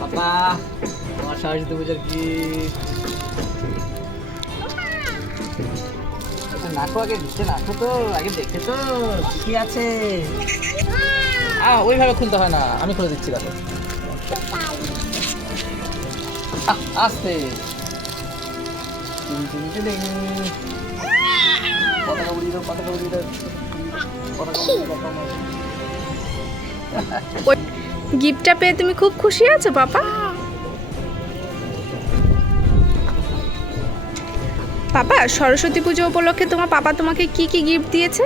পাপা আমার সরস্বতী পুজোর কি নাকো আগে দিতে নাকো তো আগে দেখে তো কি আছে। ওইভাবে খুলতে হয় না, আমি খুলে দিচ্ছি দেখো। আস্তে পতাকা উড়িয়ে দাও, পতাকা উড়িয়ে দাও, পতাকা উড়িয়ে দাও। গিফটটা পেয়ে তুমি খুব খুশি আছো পাপা? পাপা সরস্বতী পুজো উপলক্ষে তোমার পাপা তোমাকে কি কি গিফট দিয়েছে?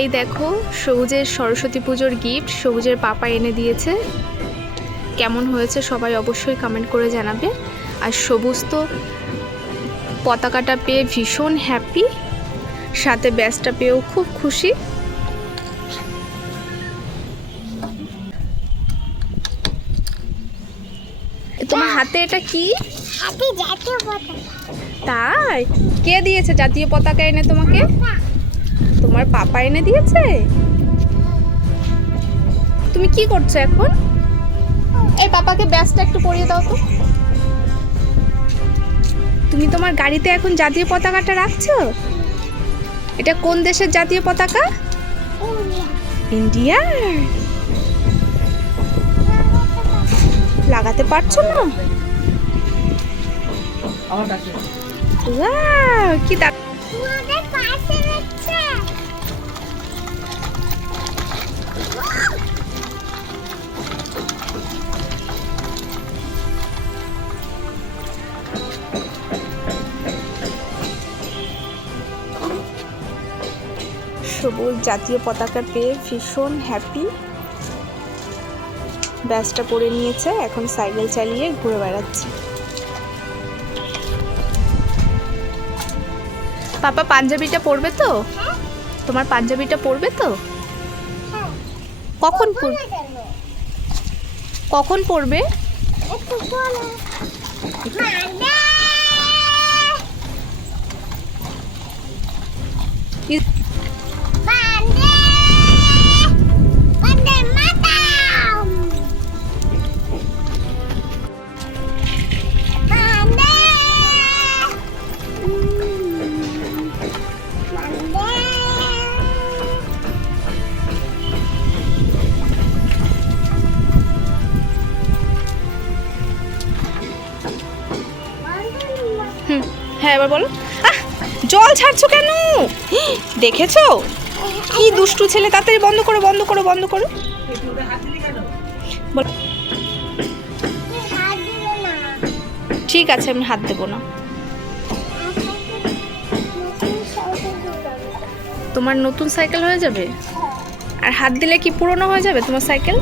এই দেখো সবুজের সরস্বতী পুজোর গিফট সবুজের পাপা এনে দিয়েছে। কেমন হয়েছে সবাই অবশ্যই কমেন্ট করে জানাবে। আর সবুজ তো পতাকাটা পেয়ে ভীষণ হ্যাপি, সাথে ব্যাসটা পেয়েও খুব খুশি। তোমার হাতে এটা কি? জাতীয় পতাকা। তাই? কে দিয়েছে জাতীয় পতাকা এনে তোমাকে? তোমার পাপা এনে দিয়েছে? তুমি কি করছো এখন? এই পাপাকে ব্যাসটা একটু পরিয়ে দাও তো। তুমি তোমার গাড়িতে এখন জাতীয় পতাকাটা রাখছো? এটা কোন দেশের জাতীয় পতাকা? ইন্ডিয়া। লাগাতে পারছো না? ওয়াও কি দারুণ। সবুজ জাতীয় পতাকা পেয়ে ভীষণ হ্যাপি, ব্যাসটা পরে নিয়েছে, এখন সাইকেল চালিয়ে ঘুরে বেড়াচ্ছে। পাপা পাঞ্জাবিটা পরবে তো? তোমার পাঞ্জাবিটা পরবে তো? কখন পরবে? কখন পরবে? হ্যাঁ এবার বলো। জল ছাড়ছো কেন? দেখেছো কি দুষ্টু ছেলে, তাড়াতাড়ি বন্ধ করো বন্ধ করো বন্ধ করো। ঠিক আছে আমি হাত দেবো না। তোমার নতুন সাইকেল হয়ে যাবে? আর হাত দিলে কি পুরনো হয়ে যাবে তোমার সাইকেল?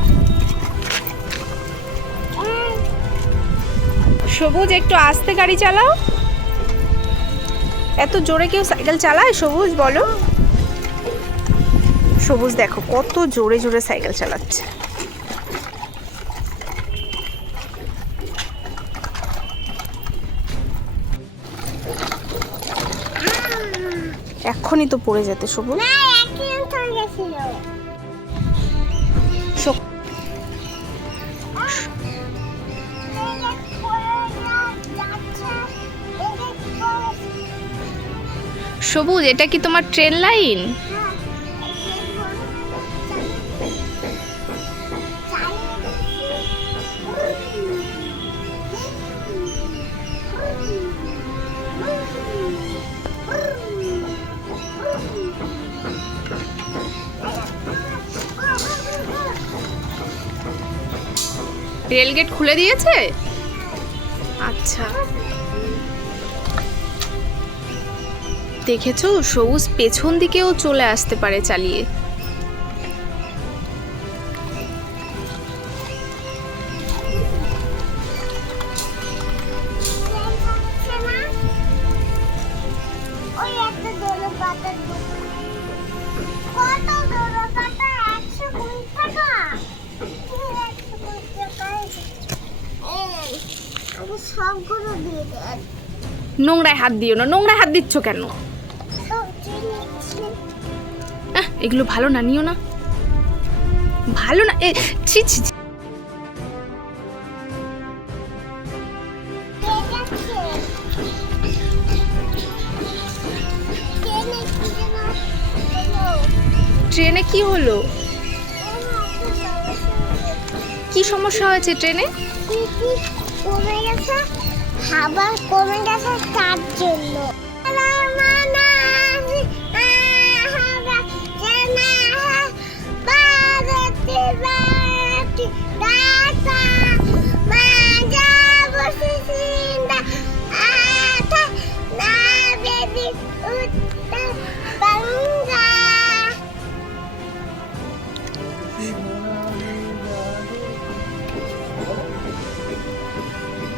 সবুজ একটু আস্তে গাড়ি চালাও। এত জোরে কেউ সাইকেল চালায় সবুজ বলো? সবুজ দেখো কত জোরে জোরে সাইকেল চালাচ্ছে। এখনই তো পড়ে যেতে সবুজ। সবুজ এটা কি তোমার ট্রেন লাইন? রেলগেট খুলে দিয়েছে? আচ্ছা দেখেছো সবুজ পেছন দিকেও চলে আসতে পারে চালিয়ে। সবগুলো দিয়ে দেন। নোংরায় হাত দিও না, নোংরায় হাত দিচ্ছ কেন? সবজি নিচ্ছি। এগুলো ভালো না, নিও না, ভালো না। ছি ছি ছি। ট্রেন যাচ্ছে। ট্রেনে কি যেন হলো? ট্রেনে কি হলো? কি সমস্যা হয়েছে ট্রেনে? টিটি কমে গেছে, হাওয়া কমে গেছে তার জন্য।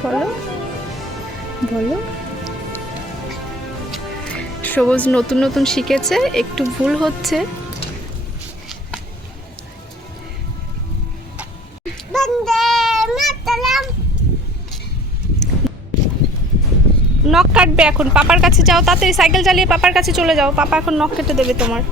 বলো বলো। সবুজ নতুন নতুন শিখেছে, একটু ভুল হচ্ছে। নখ কাটবে এখন, পাপার কাছে যাও, তাড়াতাড়ি সাইকেল চালিয়ে পাপার কাছে চলে যাও, পাপা এখন নখ কেটে দেবে তোমার।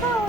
Oh,